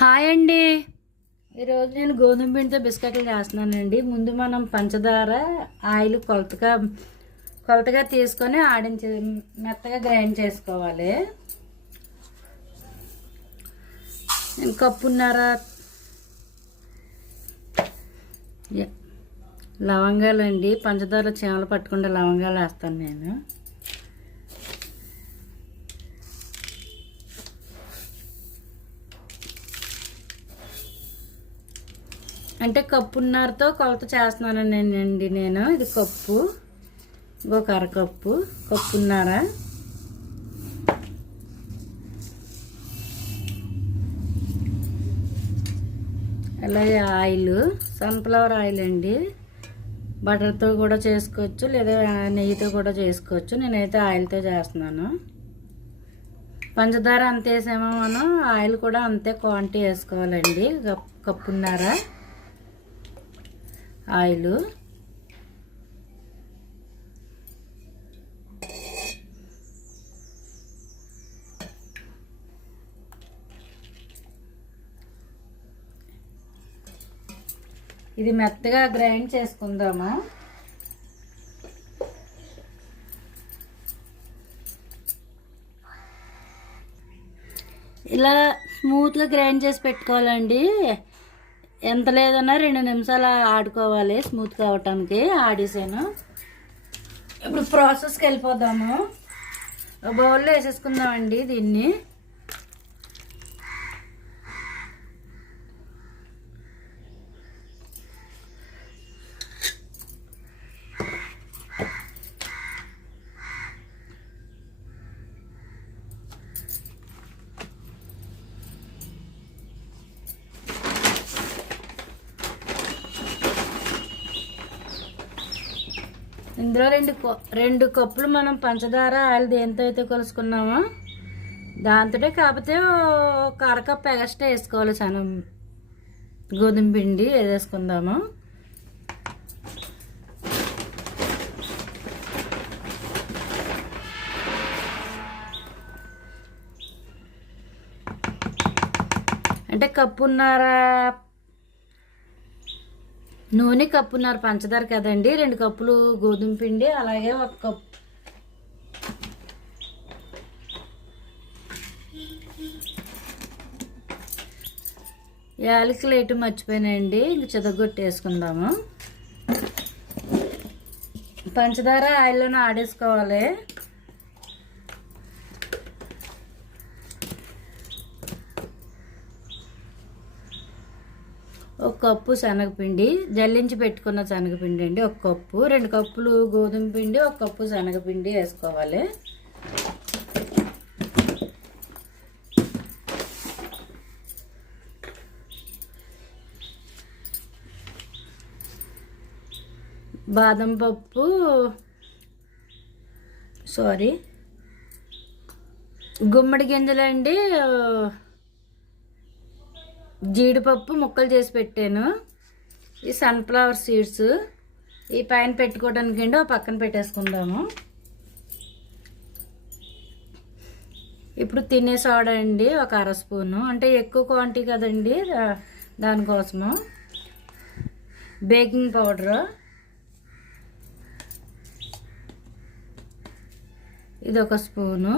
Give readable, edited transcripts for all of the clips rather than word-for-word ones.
Hi అండి. ఈరోజు నేను గోధుమ పిండితో బిస్కెట్లు చేస్తున్నానండి. ముందు మనం పంచదార ఆయిల్ కొలతగా తీసుకొని మెత్తగా గ్రైండ్ చేసుకోవాలి. కప్పున్నర లవంగాలు అండి. పంచదార చీమలు పట్టుకుంటే లవంగాలు వేస్తాను నేను. అంటే కప్పున్నరతో కొలత చేస్తున్నానండి నేను. ఇది కప్పు, ఇంకొక అరకప్పు, కప్పున్నర. అలాగే ఆయిల్, సన్ఫ్లవర్ ఆయిల్ అండి. బటర్తో కూడా చేసుకోవచ్చు, లేదా నెయ్యితో కూడా చేసుకోవచ్చు. నేనైతే ఆయిల్తో చేస్తున్నాను. పంచదార అంత వేసామో మనం ఆయిల్ కూడా అంతే క్వాంటిటీ వేసుకోవాలండి. కప్పున్నర ఆయిల్. ఇది మెత్తగా గ్రైండ్ చేసుకుందాము. ఇలా స్మూత్గా గ్రైండ్ చేసి పెట్టుకోవాలండి. ఎంత లేదన్నా 2 నిమిషాలు ఆడుకోవాలి స్మూత్గా అవటానికి. ఆడేసాను. ఇప్పుడు ప్రాసెస్కి వెళ్ళిపోదాము. బౌల్లో వేసేసుకుందామండి దీన్ని. ఇందులో రెండు కప్పులు మనం పంచదార ఆయిల్ దేంతో అయితే కలుసుకున్నామో దాంతో, కాకపోతే ఒక అరకప్పు ఎక్స్ట్రా వేసుకోవాలి. చాలా గోధుమ పిండి వేసేసుకుందాము. అంటే కప్పున్నర నూనె, కప్పున్నర పంచదార కదండి. 2 కప్పులు గోధుమ పిండి, అలాగే 1 కప్పు యాలకులు వేయటం మర్చిపోయానండి. ఇంక చితగొట్టేసుకుందాము. పంచదార ఆయిల్లోనే ఆడేసుకోవాలి. ఒక కప్పు శనగపిండి, జల్లించి పెట్టుకున్న శనగపిండి అండి 1 కప్పు. 2 కప్పులు గోధుమ పిండి, 1 కప్పు శనగపిండి వేసుకోవాలి. బాదం పప్పు, గుమ్మడి గింజలండి, జీడిపప్పు ముక్కలు చేసి పెట్టాను. ఈ సన్ఫ్లవర్ సీడ్స్ ఈ పైన పెట్టుకోవడానికి అండి. పక్కన పెట్టేసుకుందాము. ఇప్పుడు తినే సోడా అండి 1 అర స్పూను. అంటే ఎక్కువ క్వాంటిటీ కదండి, దానికోసము. బేకింగ్ పౌడరు ఇది 1 స్పూను.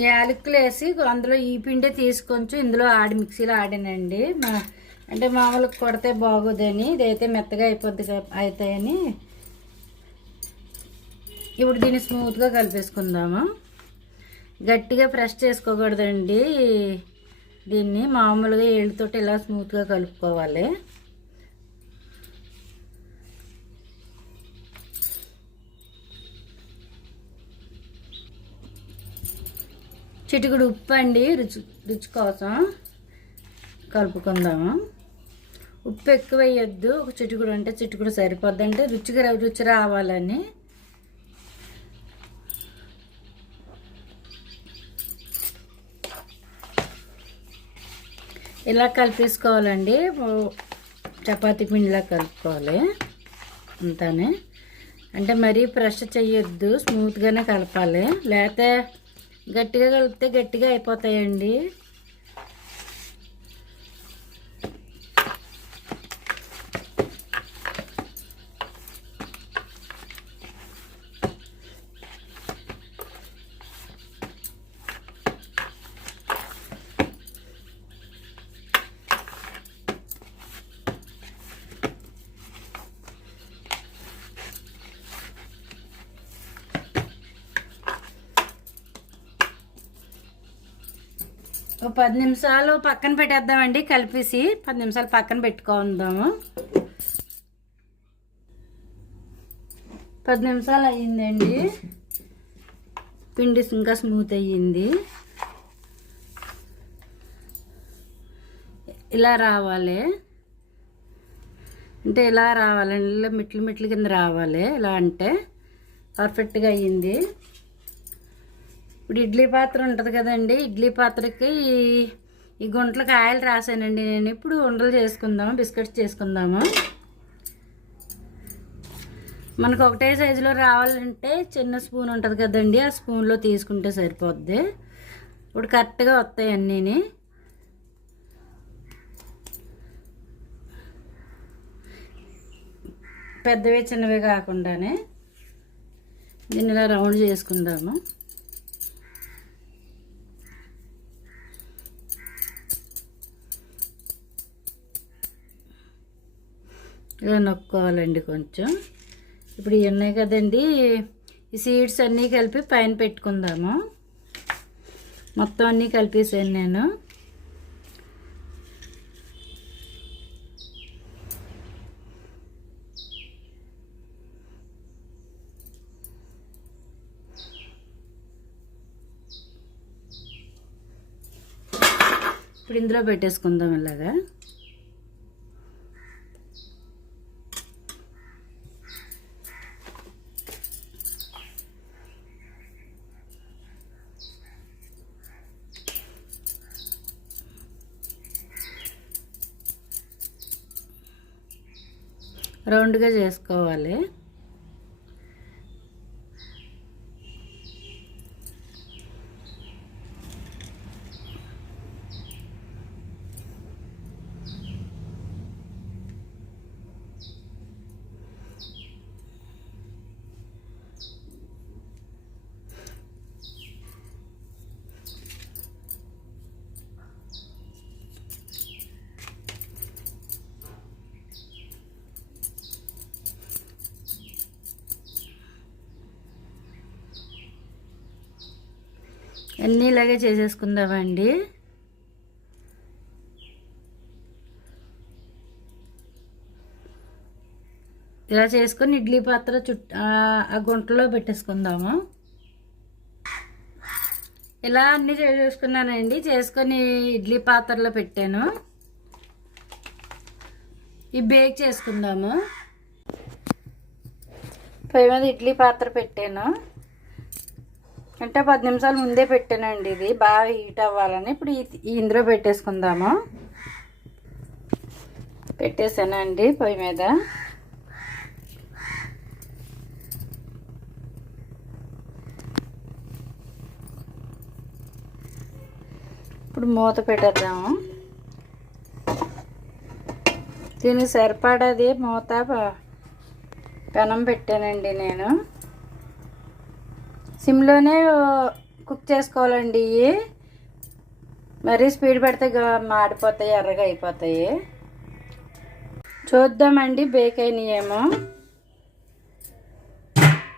యాలకులు వేసి అందులో ఈ పిండి తీసుకొంచెం ఇందులో మిక్సీలో ఆడానండి. అంటే మామూలుగా కొడితే బాగోదని, ఇదైతే మెత్తగా అవుతాయని. ఇప్పుడు దీన్ని స్మూత్గా కలిపేసుకుందాము. గట్టిగా ప్రెస్ చేసుకోకూడదండి దీన్ని. మామూలుగా ఏళ్ళతోటి ఇలా స్మూత్గా కలుపుకోవాలి. చిటికుడు ఉప్పు అండి, రుచి కోసం కలుపుకుందాము. ఉప్పు ఎక్కువ వేయొద్దు, 1 చిటికుడు అంటే చిటికుడు సరిపోద్ది. అంటే రుచి రావాలని. ఇలా కలిపేసుకోవాలండి. చపాతీ పిండిలా కలుపుకోవాలి అంతానే. అంటే మరీ ప్రెష్ చెయ్యొద్దు, స్మూత్గానే కలపాలి, లేకపోతే గట్టిగా కలిపితే గట్టిగా అయిపోతాయండి. ఒక 10 నిమిషాలు పక్కన పెట్టేద్దామండి, కలిపేసి 10 నిమిషాలు పక్కన పెట్టుకుందాము. 10 నిమిషాలు అయ్యిందండి, పిండి ఇంకా స్మూత్ అయ్యింది. ఇలా రావాలి, అంటే ఇలా రావాలండి, ఇలా మిట్లు మిట్లు కింద రావాలి. ఇలా అంటే పర్ఫెక్ట్గా అయ్యింది. ఇప్పుడు ఇడ్లీ పాత్ర ఉంటుంది కదండి, ఇడ్లీ పాత్రకి ఈ గుంటలకు ఆయిల్ రాసానండి నేను. ఇప్పుడు ఉండలు చేసుకుందాము, బిస్కెట్స్ చేసుకుందాము. మనకు ఒకటే సైజులో రావాలంటే చిన్న స్పూన్ ఉంటుంది కదండి, ఆ స్పూన్లో తీసుకుంటే సరిపోద్ది. ఇప్పుడు కరెక్ట్గా వస్తాయి అన్నీని. పెద్దవి చిన్నవి కాకుండానే దీన్ని ఇలా రౌండ్ చేసుకుందాము. ఇలా నొక్కోవాలండి కొంచెం. ఇప్పుడు ఇవి ఉన్నాయి కదండి, ఈ సీడ్స్ అన్నీ కలిపి పైన పెట్టుకుందాము. మొత్తం అన్నీ కలిపేసాను నేను. ఇప్పుడు ఇందులో పెట్టేసుకుందాం ఇలాగా. రౌండ్గా చేసుకోవాలి. అన్నీ ఇలాగే చేసేసుకుందామండి. ఇలా చేసుకొని ఇడ్లీ పాత్ర ఆ గుంటలో పెట్టేసుకుందాము. ఇలా అన్నీ చేసుకున్నానండి, చేసుకొని ఇడ్లీ పాత్రలో పెట్టాను. ఈ బేక్ చేసుకుందాము. పొయ్యి మీద ఇడ్లీ పాత్ర పెట్టాను, అంటే 10 నిమిషాలు ముందే పెట్టానండి. ఇది బాగా హీట్ అవ్వాలని. ఇప్పుడు ఇందులో పెట్టేసుకుందాము. పెట్టేసానండి పొయ్యి మీద. ఇప్పుడు మూత పెట్టేద్దాము. దీనికి సరిపడది మూత పెనం పెట్టానండి నేను. సిమ్లోనే కుక్ చేసుకోవాలండి. మరీ స్పీడ్ పెడితే మాడిపోతాయి, ఎర్రగా అయిపోతాయి. చూద్దామండి బేక్ అయినాయేమో.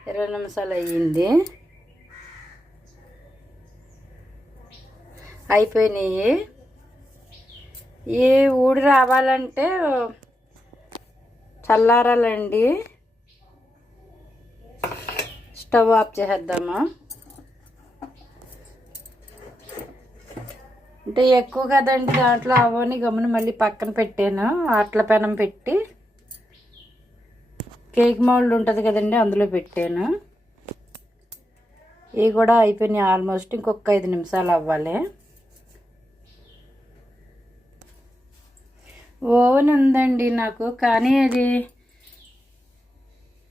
20 నిమిషాలు అయ్యింది, అయిపోయినాయి. ఈ ఊడి రావాలంటే చల్లారాలండి. స్టవ్ ఆఫ్ చేసేద్దామా. అంటే ఎక్కువ కదండి, దాంట్లో అవని గమ్మున మళ్ళీ పక్కన పెట్టాను. అట్ల పెనం పెట్టి కేక్ మౌల్డ్ ఉంటుంది కదండి, అందులో పెట్టాను. ఇవి కూడా అయిపోయినాయి ఆల్మోస్ట్. ఇంకొక 5 నిమిషాలు అవ్వాలి. ఓవెన్ ఉందండి నాకు, కానీ అది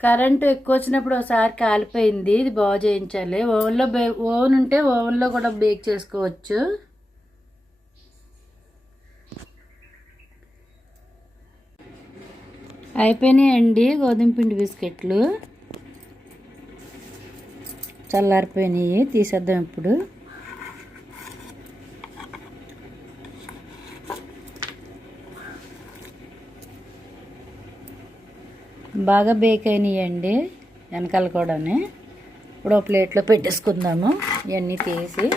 కరెంటు ఎక్కువ వచ్చినప్పుడు ఒకసారి కాలిపోయింది, ఇది బాగు చేయించాలి. ఓవెన్ ఉంటే ఓవెన్లో కూడా బేక్ చేసుకోవచ్చు. అయిపోయినాయండి గోధుమ పిండి బిస్కెట్లు, చల్లారిపోయినాయి, తీసేద్దాం ఇప్పుడు. బాగా బేక్ అయినాయండి వెనకాల కూడా. ఇప్పుడు ఒక ప్లేట్లో పెట్టేసుకుందాము ఇవన్నీ తీసి.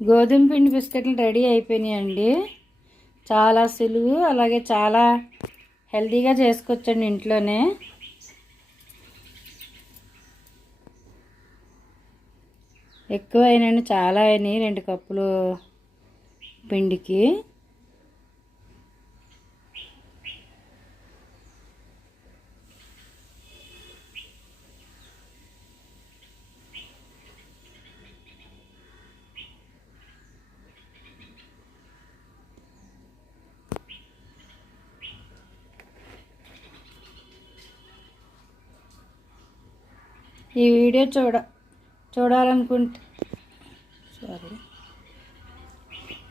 గోధుమ పిండి బిస్కెట్లు రెడీ అయిపోయినాయండి. చాలా సులువు, అలాగే చాలా హెల్తీగా చేసుకోవచ్చండి ఇంట్లోనే. ఎక్కువ అయినాయండి, చాలా అయినాయి 2 కప్పులు పిండికి. ఈ వీడియో చూడాలనుకుంటే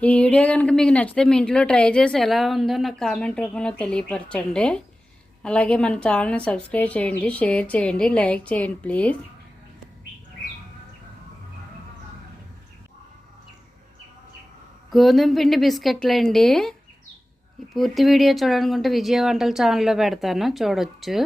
ఈ వీడియో కనుక మీకు నచ్చితే మీ ఇంట్లో ట్రై చేసి ఎలా ఉందో నాకు కామెంట్ రూపంలో తెలియపరచండి. అలాగే మన ఛానల్ని సబ్స్క్రైబ్ చేయండి, షేర్ చేయండి, లైక్ చేయండి ప్లీజ్. గోధుమ పిండి బిస్కెట్లు అండి. పూర్తి వీడియో చూడాలనుకుంటే విజయ వంటల ఛానల్లో పెడతాను, చూడొచ్చు.